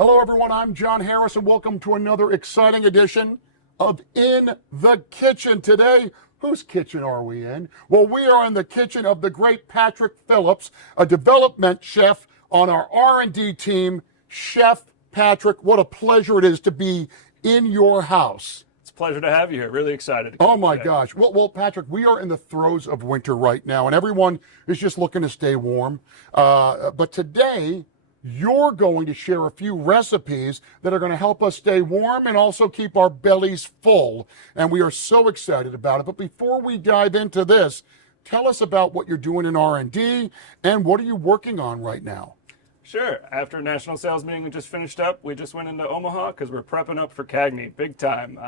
Hello, everyone. I'm John Harris, and welcome to another exciting edition of In the Kitchen. Today, whose kitchen are we in? Well, we are in the kitchen of the great Patrick Phillips, a development chef on our R&D team. Chef Patrick, what a pleasure it is to be in your house. It's a pleasure to have you here. Really excited. Oh my gosh. Well, Patrick, we are in the throes of winter right now, and everyone is just looking to stay warm. But today, you're going to share a few recipes that are going to help us stay warm and also keep our bellies full. And we are so excited about it. But before we dive into this, tell us about what you're doing in R&D and what are you working on right now? Sure. After a national sales meeting we just finished up, we just went into Omaha because we're prepping up for CAGNY, big time.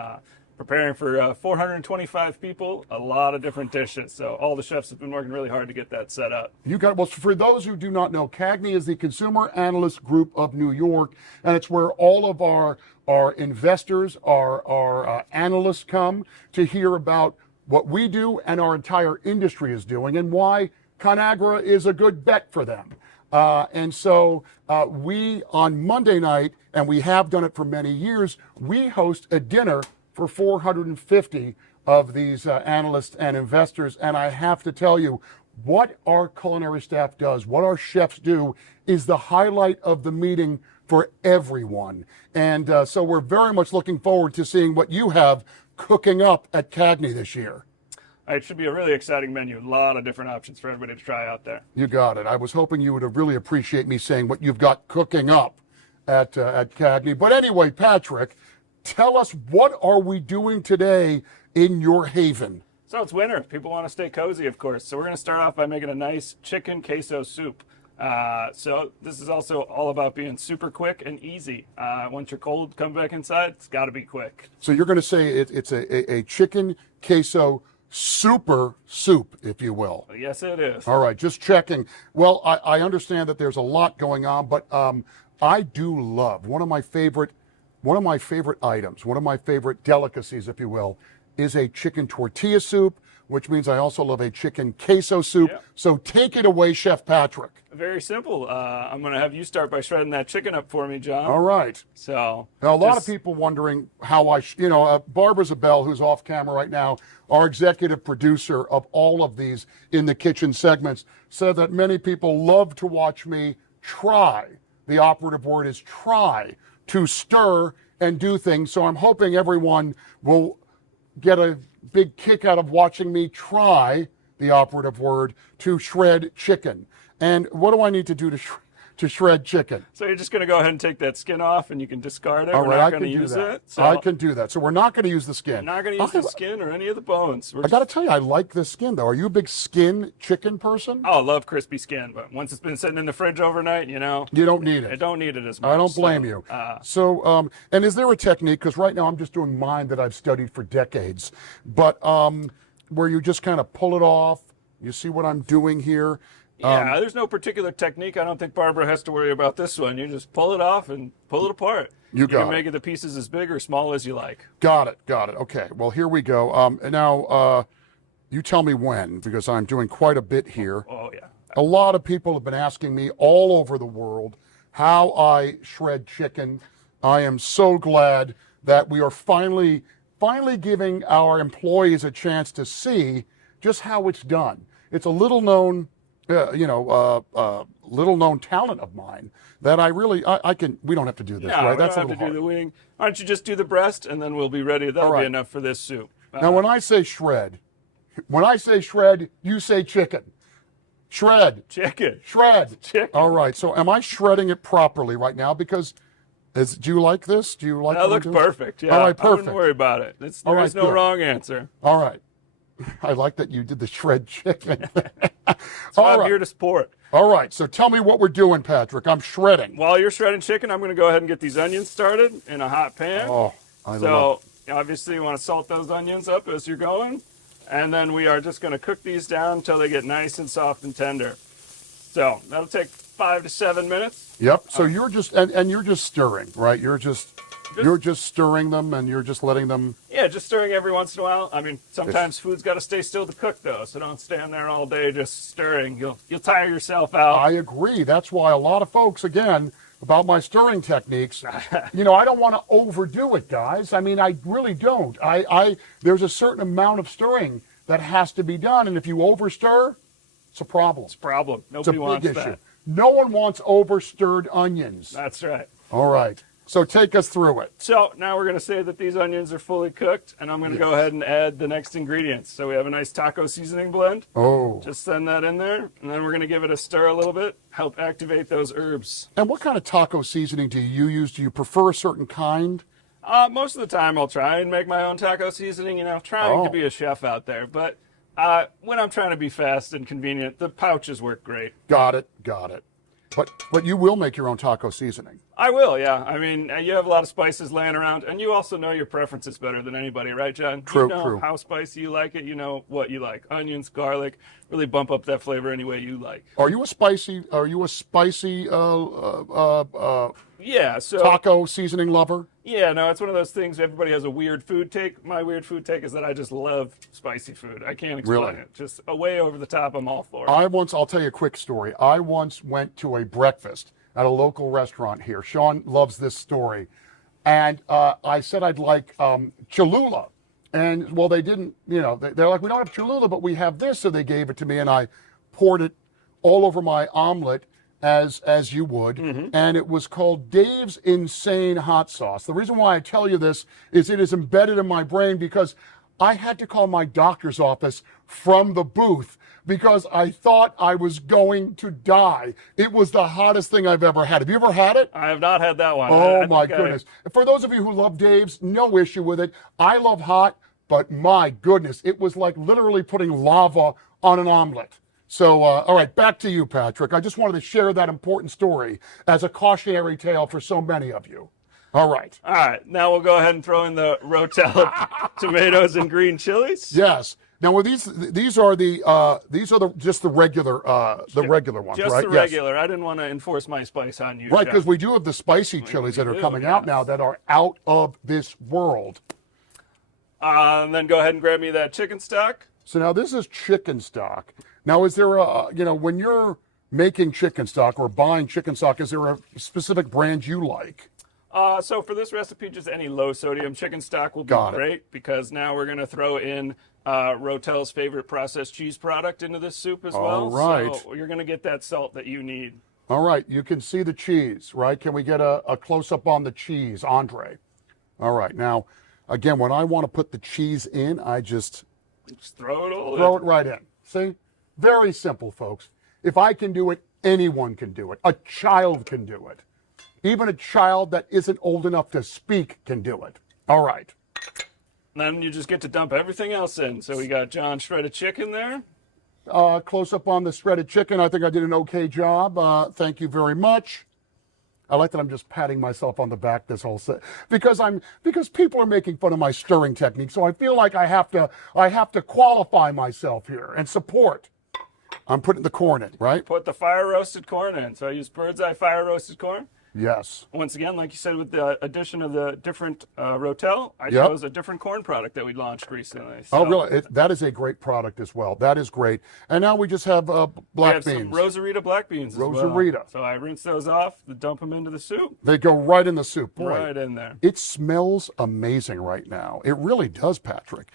Preparing for 425 people, a lot of different dishes. So all the chefs have been working really hard to get that set up. Well, for those who do not know, CAGNY is the Consumer Analyst Group of New York, and it's where all of our investors, our analysts come to hear about what we do and our entire industry is doing and why Conagra is a good bet for them. And so we, on Monday night, and we have done it for many years, we host a dinner for 450 of these analysts and investors. And I have to tell you, what our culinary staff does, what our chefs do, is the highlight of the meeting for everyone. And so we're very much looking forward to seeing what you have cooking up at CAGNY this year. It should be a really exciting menu. A lot of different options for everybody to try out there. You got it. I was hoping you would really appreciate me saying what you've got cooking up at CAGNY. But anyway, Patrick, tell us, what are we doing today in your haven? So it's winter. People want to stay cozy, of course. So we're going to start off by making a nice chicken queso soup. So this is also all about being super quick and easy. Once you're cold, come back inside. It's got to be quick. So you're going to say it's a chicken queso super soup, if you will. Yes, it is. All right, just checking. Well, I understand that there's a lot going on, but I do love one of my favorite items, one of my favorite delicacies, if you will, is a chicken tortilla soup, which means I also love a chicken queso soup. Yep. So take it away, Chef Patrick. Very simple. I'm going to have you start by shredding that chicken up for me, John. All right. So now, a lot of people wondering how Barbara Zabel, who's off camera right now, our executive producer of all of these In the Kitchen segments, said that many people love to watch me try. The operative word is try to stir and do things. So I'm hoping everyone will get a big kick out of watching me try, the operative word, to shred chicken. And what do I need to do to shred chicken? So you're just going to go ahead and take that skin off and you can discard it. All right, We're not going to use it. So I can do that. So we're not going to use the skin. Not going to use the skin or any of the bones. I got to tell you, I like the skin, though. Are you a big skin chicken person? Oh, I love crispy skin, but once it's been sitting in the fridge overnight, you don't need it. I don't need it as much. I don't blame you. And is there a technique, because right now I'm just doing mine that I've studied for decades, but where you just kind of pull it off, you see what I'm doing here? Yeah, there's no particular technique. I don't think Barbara has to worry about this one. You just pull it off and pull it apart. You can make it the pieces as big or small as you like. Got it. Okay, well, here we go. Now, you tell me when, because I'm doing quite a bit here. Oh, yeah. A lot of people have been asking me all over the world how I shred chicken. I am so glad that we are finally giving our employees a chance to see just how it's done. It's a little known talent of mine that I can. We don't have to do this, right? That's a little hard. Do the wing. Why don't you just do the breast and then we'll be ready. That'll be enough for this soup. Now, when I say shred, you say chicken. Shred. Chicken. Shred. Chicken. All right. So am I shredding it properly right now? Because do you like this? Do you like that? Looks perfect. Yeah. All right, perfect. I wouldn't worry about it. There is no wrong answer. All right. I like that you did the shred chicken. So I'm here to support. All right, so tell me what we're doing, Patrick. I'm shredding. While you're shredding chicken, I'm going to go ahead and get these onions started in a hot pan. Oh, I love it. Obviously you want to salt those onions up as you're going. And then we are just going to cook these down until they get nice and soft and tender. So that'll take 5 to 7 minutes. Yep, so you're just, and you're just stirring, right? You're just stirring them and you're just letting them. Yeah, just stirring every once in a while. I mean, sometimes food's got to stay still to cook, though. So don't stand there all day just stirring. You'll tire yourself out. I agree. That's why a lot of folks, again, about my stirring techniques. You know, I don't want to overdo it, guys. I mean, I really don't. There's a certain amount of stirring that has to be done, and if you overstir, it's a problem. It's a problem. It's a Nobody big wants issue. that. No one wants overstirred onions. That's right. All right. So take us through it. So now we're going to say that these onions are fully cooked, and I'm going to go ahead and add the next ingredients. So we have a nice taco seasoning blend. Oh. Just send that in there, and then we're going to give it a stir a little bit, help activate those herbs. And what kind of taco seasoning do you use? Do you prefer a certain kind? Most of the time I'll try and make my own taco seasoning, you know, trying to be a chef out there. But when I'm trying to be fast and convenient, the pouches work great. Got it. Got it. But you will make your own taco seasoning. I will, yeah. I mean, you have a lot of spices laying around, and you also know your preferences better than anybody, right, John? True, you know true. how spicy you like it. You know what you like. Onions, garlic, really bump up that flavor any way you like. Are you a spicy Yeah, so taco seasoning lover? yeah, no, it's one of those things. Everybody has a weird food take. My weird food take is that I just love spicy food. I can't explain Really? it. Just a way over the top. I'm all for it. I'll tell you a quick story. I once went to a breakfast at a local restaurant here. Sean loves this story. And I said I'd like Cholula. And, well, they didn't, you know, they're like, we don't have Cholula, but we have this. So they gave it to me, and I poured it all over my omelet, as you would. And it was called Dave's Insane Hot Sauce. The reason why I tell you this is it is embedded in my brain because I had to call my doctor's office from the booth because I thought I was going to die. It was the hottest thing I've ever had. Have you ever had it? I have not had that one. Oh, I my think goodness. For those of you who love Dave's, no issue with it. I love hot, but my goodness, it was like literally putting lava on an omelet. So, all right, back to you, Patrick. I just wanted to share that important story as a cautionary tale for so many of you. All right. All right, now we'll go ahead and throw in the Rotel tomatoes and green chilies. Yes. Now, were these are just the regular ones, Just right? the regular. I didn't want to enforce my spice on you. Right, Chef. because we do have the spicy chilies that are coming out now that are out of this world. And then go ahead and grab me that chicken stock. So now this is chicken stock. Now, is there when you're making chicken stock or buying chicken stock, is there a specific brand you like? So for this recipe, just any low sodium chicken stock will be Got it. great because now we're going to throw in Rotel's favorite processed cheese product into this soup as well. All right. So you're going to get that salt that you need. All right, you can see the cheese, right? Can we get a close-up on the cheese, Andre? All right, now, again, when I want to put the cheese in, I just Just throw it all throw in. it right in. See? Very simple, folks. If I can do it, anyone can do it. A child can do it. Even a child that isn't old enough to speak can do it. All right. Then you just get to dump everything else in. So we got John's shredded chicken there. Close up on the shredded chicken. I think I did an okay job. Thank you very much. I like that I'm just patting myself on the back this whole set because people are making fun of my stirring technique. So I feel like I have to qualify myself here and support. I'm putting the corn in, right? Put the fire roasted corn in. So I use bird's eye fire roasted corn. Yes. Once again, like you said, with the addition of the different Rotel, I Yep. chose a different corn product that we launched recently. Oh, So really? That is a great product as well. That is great. And now we just have we black have beans. some Rosarita black beans as well. Rosarita. So I rinse those off, dump them into the soup, They go right in the soup. Boy, right in there. it smells amazing right now. It really does, Patrick.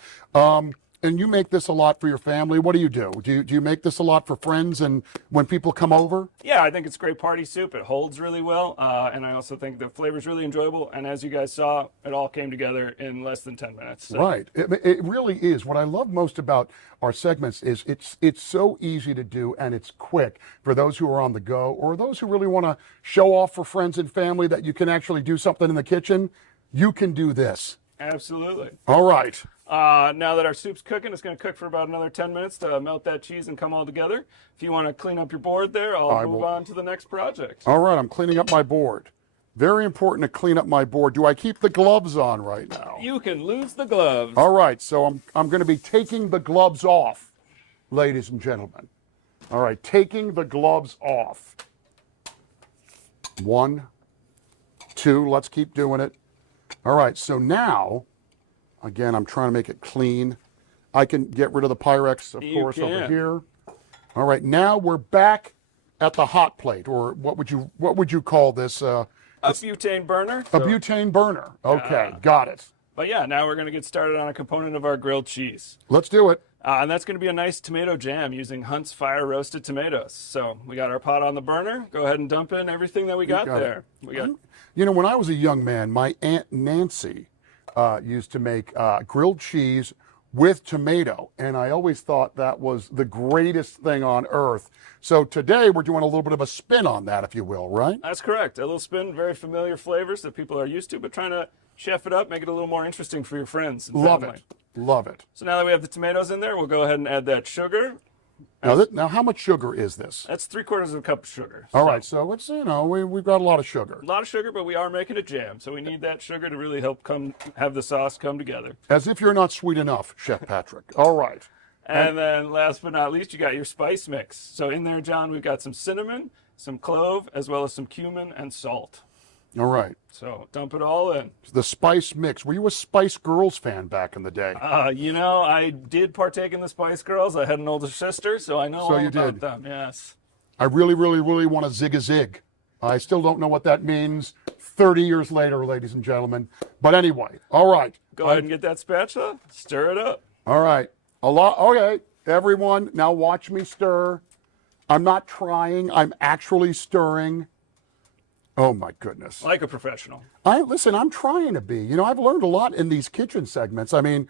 And you make this a lot for your family. What do you do? Do you make this a lot for friends and when people come over? Yeah, I think it's great party soup. It holds really well, and I also think the flavor's really enjoyable. And as you guys saw, it all came together in less than 10 minutes. So Right. It really is. What I love most about our segments is it's so easy to do and it's quick for those who are on the go or those who really want to show off for friends and family that you can actually do something in the kitchen. You can do this. Absolutely. All right. Now that our soup's cooking, it's going to cook for about another 10 minutes to melt that cheese and come all together. If you want to clean up your board there, I'll move on to the next project. All right. I'm cleaning up my board. Very important to clean up my board. Do I keep the gloves on right now? You can lose the gloves. All right. So I'm going to be taking the gloves off, ladies and gentlemen. All right. Taking the gloves off. 1, 2. Let's keep doing it. All right. So now, again, I'm trying to make it clean. I can get rid of the Pyrex, of course, over can. here. All right. Now we're back at the hot plate, or what would you call this? A butane burner. A butane burner. Okay, got it. But yeah, now we're going to get started on a component of our grilled cheese. Let's do it. And that's going to be a nice tomato jam using Hunt's fire roasted tomatoes. So we got our pot on the burner. Go ahead and dump in everything that we got there. You know, when I was a young man, my Aunt Nancy used to make grilled cheese with tomato, and I always thought that was the greatest thing on earth. So today we're doing a little bit of a spin on that, if you will, right? That's correct. A little spin, very familiar flavors that people are used to, but trying to chef it up, make it a little more interesting for your friends and Love family. it. Love it. So now that we have the tomatoes in there, we'll go ahead and add that sugar. Now how much sugar is this? That's 3/4 of a cup of sugar. All right, so it's, you know, we've got a lot of sugar. A lot of sugar, but we are making a jam, so we need that sugar to really help have the sauce come together. As if you're not sweet enough, Chef Patrick. All right. And then last but not least, you got your spice mix. So in there, John, we've got some cinnamon, some clove, as well as some cumin and salt. All right. So dump it all in. The Spice Mix. Were you a Spice Girls fan back in the day? You know, I did partake in the Spice Girls. I had an older sister, so I know all about them. Yes. I really, really, really want to zig a zig. I still don't know what that means 30 years later, ladies and gentlemen. But anyway, all right. Go ahead and get that spatula. Stir it up. All right. Okay, everyone, now watch me stir. I'm not trying. I'm actually stirring. Oh, my goodness. Like a professional. Listen, I'm trying to be. You know, I've learned a lot in these kitchen segments. I mean,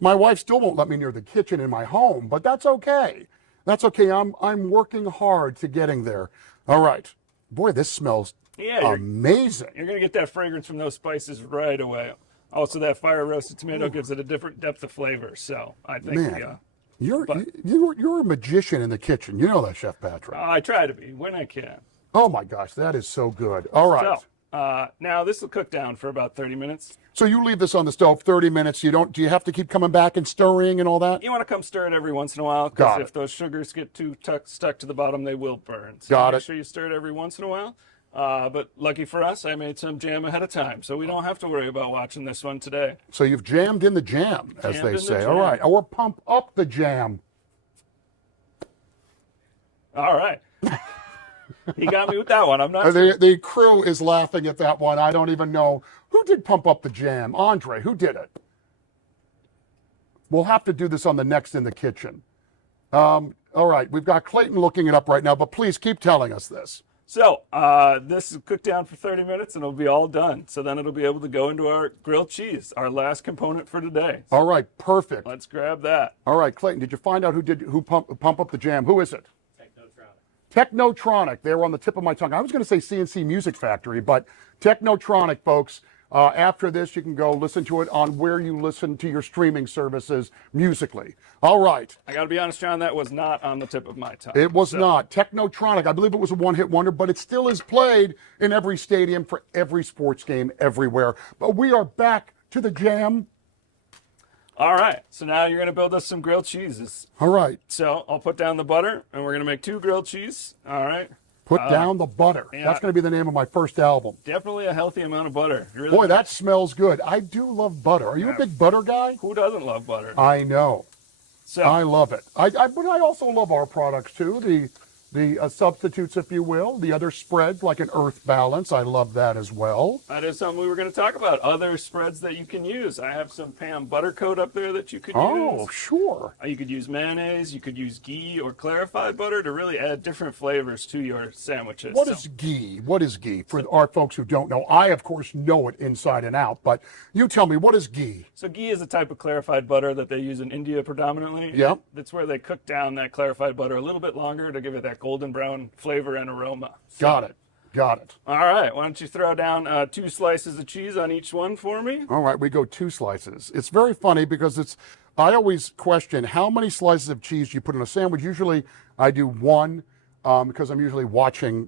my wife still won't let me near the kitchen in my home, but that's okay. That's okay. I'm working hard to getting there. All right. Boy, this smells amazing. You're going to get that fragrance from those spices right away. Also, that fire roasted tomato gives it a different depth of flavor. So I think, Man, you're a magician in the kitchen. You know that, Chef Patrick. I try to be when I can. Oh my gosh, that is so good. All right. So, now this will cook down for about 30 minutes. So you leave this on the stove 30 minutes. Do you have to keep coming back and stirring and all that? You want to come stir it every once in a while, because if those sugars get too stuck to the bottom, they will burn. So make sure you stir it every once in a while. But lucky for us, I made some jam ahead of time, so we don't have to worry about watching this one today. So you've jammed in the jam, as they say. All right. Or pump up the jam. All right. He got me with that one. I'm not sure. The crew is laughing at that one. I don't even know. Who did pump up the jam? Andre, who did it? We'll have to do this on the next In the Kitchen. All right. We've got Clayton looking it up right now, but please keep telling us this. So this is cooked down for 30 minutes, and it'll be all done. So then it'll be able to go into our grilled cheese, our last component for today. All right. Perfect. Let's grab that. All right. Clayton, did you find out who pump up the jam? Who is it? Technotronic. They're on the tip of my tongue. I was going to say CNC Music Factory, but Technotronic, folks. After this, you can go listen to it on where you listen to your streaming services musically. All right. I got to be honest, John, that was not on the tip of my tongue. It was not. Technotronic, I believe it was a one-hit wonder, but it still is played in every stadium for every sports game everywhere. But we are back to the jam. All right, so now you're going to build us some grilled cheeses. All right. So I'll put down the butter, and we're going to make 2 grilled cheese. All right. Put down the butter. Yeah. That's going to be the name of my first album. Definitely a healthy amount of butter. Boy, that smells good. I do love butter. Are you a big butter guy? Who doesn't love butter? I know. So I love it. But I also love our products, too. The substitutes, if you will, the other spreads like an Earth Balance. I love that as well. That is something we were going to talk about. Other spreads that you can use. I have some Pam Buttercoat up there that you could use. Oh, sure. You could use mayonnaise. You could use ghee or clarified butter to really add different flavors to your sandwiches. What is ghee? What is ghee? For our folks who don't know, I, of course, know it inside and out, but you tell me, what is ghee? So ghee is a type of clarified butter that they use in India predominantly. Yeah. That's where they cook down that clarified butter a little bit longer to give it that golden brown flavor and aroma. So, Got it. All right. Why don't you throw down 2 slices of cheese on each one for me? All right. We go 2 slices. It's very funny because I always question how many slices of cheese you put in a sandwich. Usually I do 1 because I'm usually watching,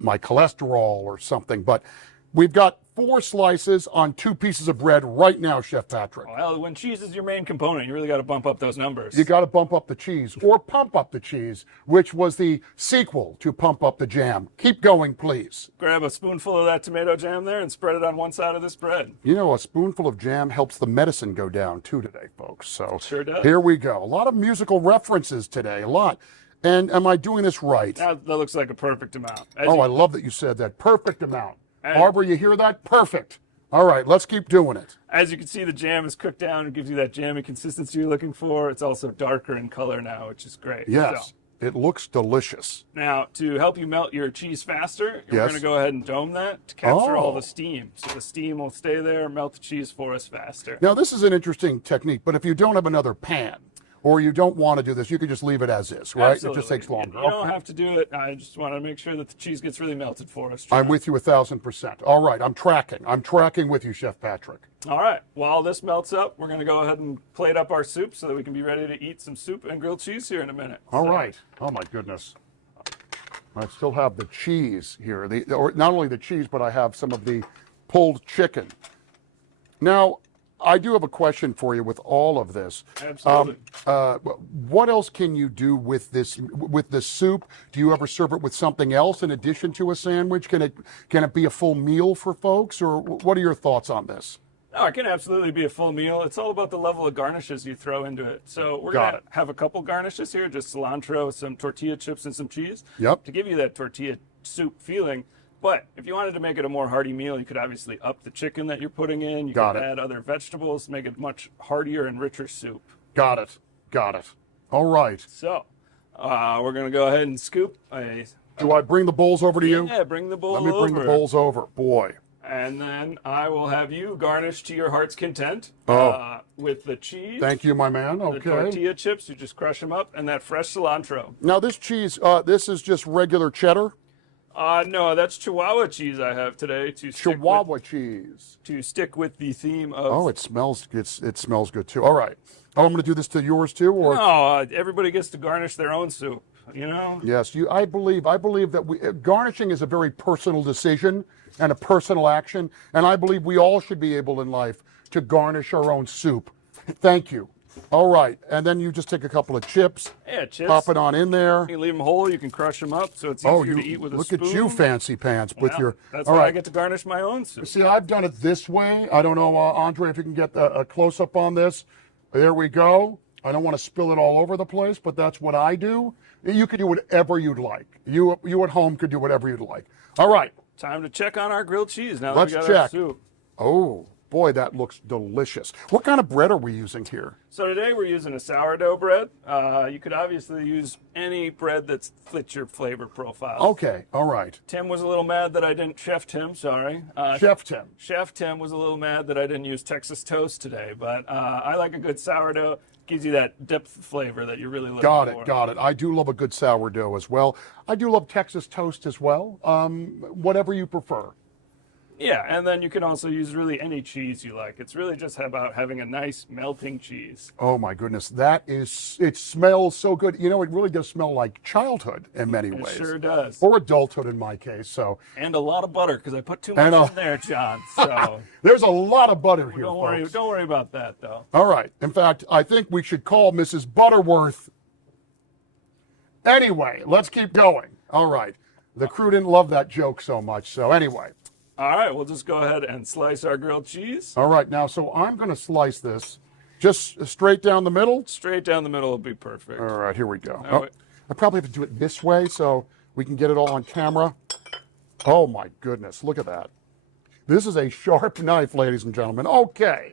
my cholesterol or something. But we've got 4 slices on 2 pieces of bread right now, Chef Patrick. Well, when cheese is your main component, you really got to bump up those numbers. You got to bump up the cheese, or pump up the cheese, which was the sequel to Pump Up the Jam. Keep going, please. Grab a spoonful of that tomato jam there and spread it on one side of this bread. You know, a spoonful of jam helps the medicine go down, too, today, folks. So sure does. Here we go. A lot of musical references today, a lot. And am I doing this right? That looks like a perfect amount. Oh, I love that you said that. Perfect amount. And- Barbara, you hear that? Perfect. All right, let's keep doing it. As you can see, the jam is cooked down. It gives you that jammy consistency you're looking for. It's also darker in color now, which is great. Yes, So, it looks delicious. now, to help you melt your cheese faster, you're Yes. going to go ahead and dome that to capture all Oh. the steam. So the steam will stay there, melt the cheese for us faster. Now, this is an interesting technique, but if you don't have another pan or you don't want to do this, you can just leave it as is, right? Absolutely. It just takes longer. You don't Okay. have to do it. I just want to make sure that the cheese gets really melted for us. I'm with you 1,000%. All right, I'm tracking. I'm tracking with you, Chef Patrick. All right. While this melts up, we're going to go ahead and plate up our soup so that we can be ready to eat some soup and grilled cheese here in a minute. All So, right. Oh, my goodness. I still have the cheese here. Or not only the cheese, but I have some of the pulled chicken. Now, I do have a question for you with all of this. Absolutely. What else can you do with this soup? Do you ever serve it with something else in addition to a sandwich? Can it be a full meal for folks, or what are your thoughts on this? No, it can absolutely be a full meal. It's all about the level of garnishes you throw into it. So we're Got going it. to have a couple garnishes here, just cilantro, some tortilla chips, and some cheese. Yep. To give you that tortilla soup feeling. But if you wanted to make it a more hearty meal, you could obviously up the chicken that you're putting in. You Got could it. add other vegetables, make it much heartier and richer soup. Got it. Got it. All right. So we're going to go ahead and scoop a... Do I bring the bowls over to you? Yeah, bring the bowl Let me bring the over. bowls over. Boy. And then I will have you garnish to your heart's content with the cheese. Thank you, my man. The Okay. tortilla chips, you just crush them up, and that fresh cilantro. Now, this cheese, this is just regular cheddar? No, that's Chihuahua cheese I have today Chihuahua cheese. to stick with the theme of. Oh, it smells good too. All right. Oh, I'm going to do this to yours too, or No, everybody gets to garnish their own soup. You know. yes, you. I believe that garnishing is a very personal decision and a personal action, and I believe we all should be able in life to garnish our own soup. Thank you. All right, and then you just take a couple of chips, Yeah, chips. pop it on in there. You can leave them whole. You can crush them up, so it's easier Oh, to eat with a look spoon. at you, fancy pants, with Well, your. That's all why I right. get to garnish my own soup. See, I've done it this way. I don't know, Andre, if you can get a close up on this. There we go. I don't want to spill it all over the place, but that's what I do. You can do whatever you'd like. You at home could do whatever you'd like. All right. Time to check on our grilled cheese now Let's that we got our check. soup. Oh, boy, that looks delicious. What kind of bread are we using here? So today we're using a sourdough bread. You could obviously use any bread that fits your flavor profile. Okay, all right. Tim was a little mad that I didn't, Chef Tim, sorry. Chef Tim. Chef Tim was a little mad that I didn't use Texas toast today, but I like a good sourdough. Gives you that depth of flavor that you're really looking for. Got it. I do love a good sourdough as well. I do love Texas toast as well. Whatever you prefer. Yeah, and then you can also use really any cheese you like. It's really just about having a nice melting cheese. Oh my goodness, it smells so good. You know, it really does smell like childhood in many It ways. sure does. Or adulthood in my case. So And a lot of butter because I put too much And, in there, John. So there's a lot of butter here, don't worry, folks. don't worry about that though. All right. In fact, I think we should call Mrs. Butterworth. Anyway, let's keep going. All right. The crew didn't love that joke so much. So anyway. All right, we'll just go ahead and slice our grilled cheese. All right. Now, so I'm going to slice this just straight down the middle. Straight down the middle will be perfect. All right. Here we go. Oh, wait. I probably have to do it this way so we can get it all on camera. Oh my goodness. Look at that. This is a sharp knife, ladies and gentlemen. Okay.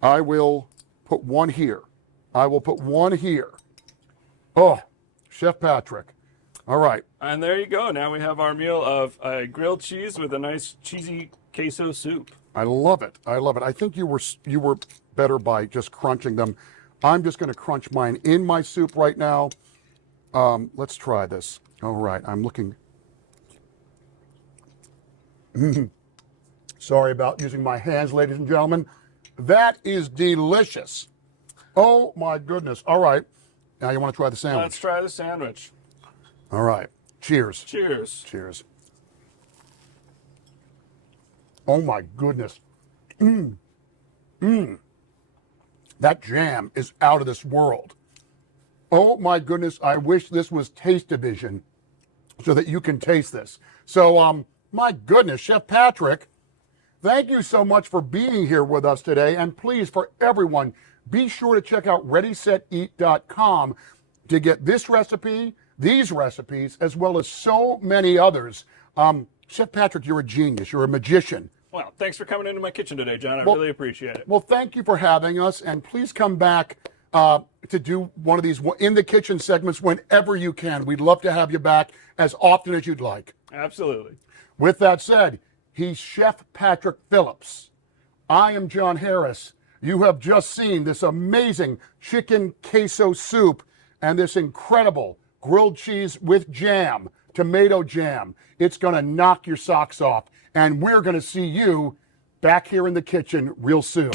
I will put one here. I will put one here. Oh, Chef Patrick. All right. And there you go. Now we have our meal of grilled cheese with a nice cheesy queso soup. I love it. I love it. I think you were better by just crunching them. I'm just going to crunch mine in my soup right now. Let's try this. All right. I'm looking. Sorry about using my hands, ladies and gentlemen. That is delicious. Oh my goodness. All right. Now you want to try the sandwich. Let's try the sandwich. All right. Cheers. Cheers. Cheers. Oh my goodness. That jam is out of this world. Oh my goodness. I wish this was Taste-O-Vision so that you can taste this. So, my goodness, Chef Patrick, thank you so much for being here with us today. And please, for everyone, be sure to check out ReadySetEat.com to get this recipe, these recipes, as well as so many others. Chef Patrick, you're a genius. You're a magician. Well, thanks for coming into my kitchen today, John. I really appreciate it. Well, thank you for having us, and please come back to do one of these in the kitchen segments whenever you can. We'd love to have you back as often as you'd like. Absolutely. With that said, he's Chef Patrick Phillips. I am John Harris. You have just seen this amazing chicken queso soup and this incredible grilled cheese with jam, tomato jam. It's going to knock your socks off. And we're going to see you back here in the kitchen real soon.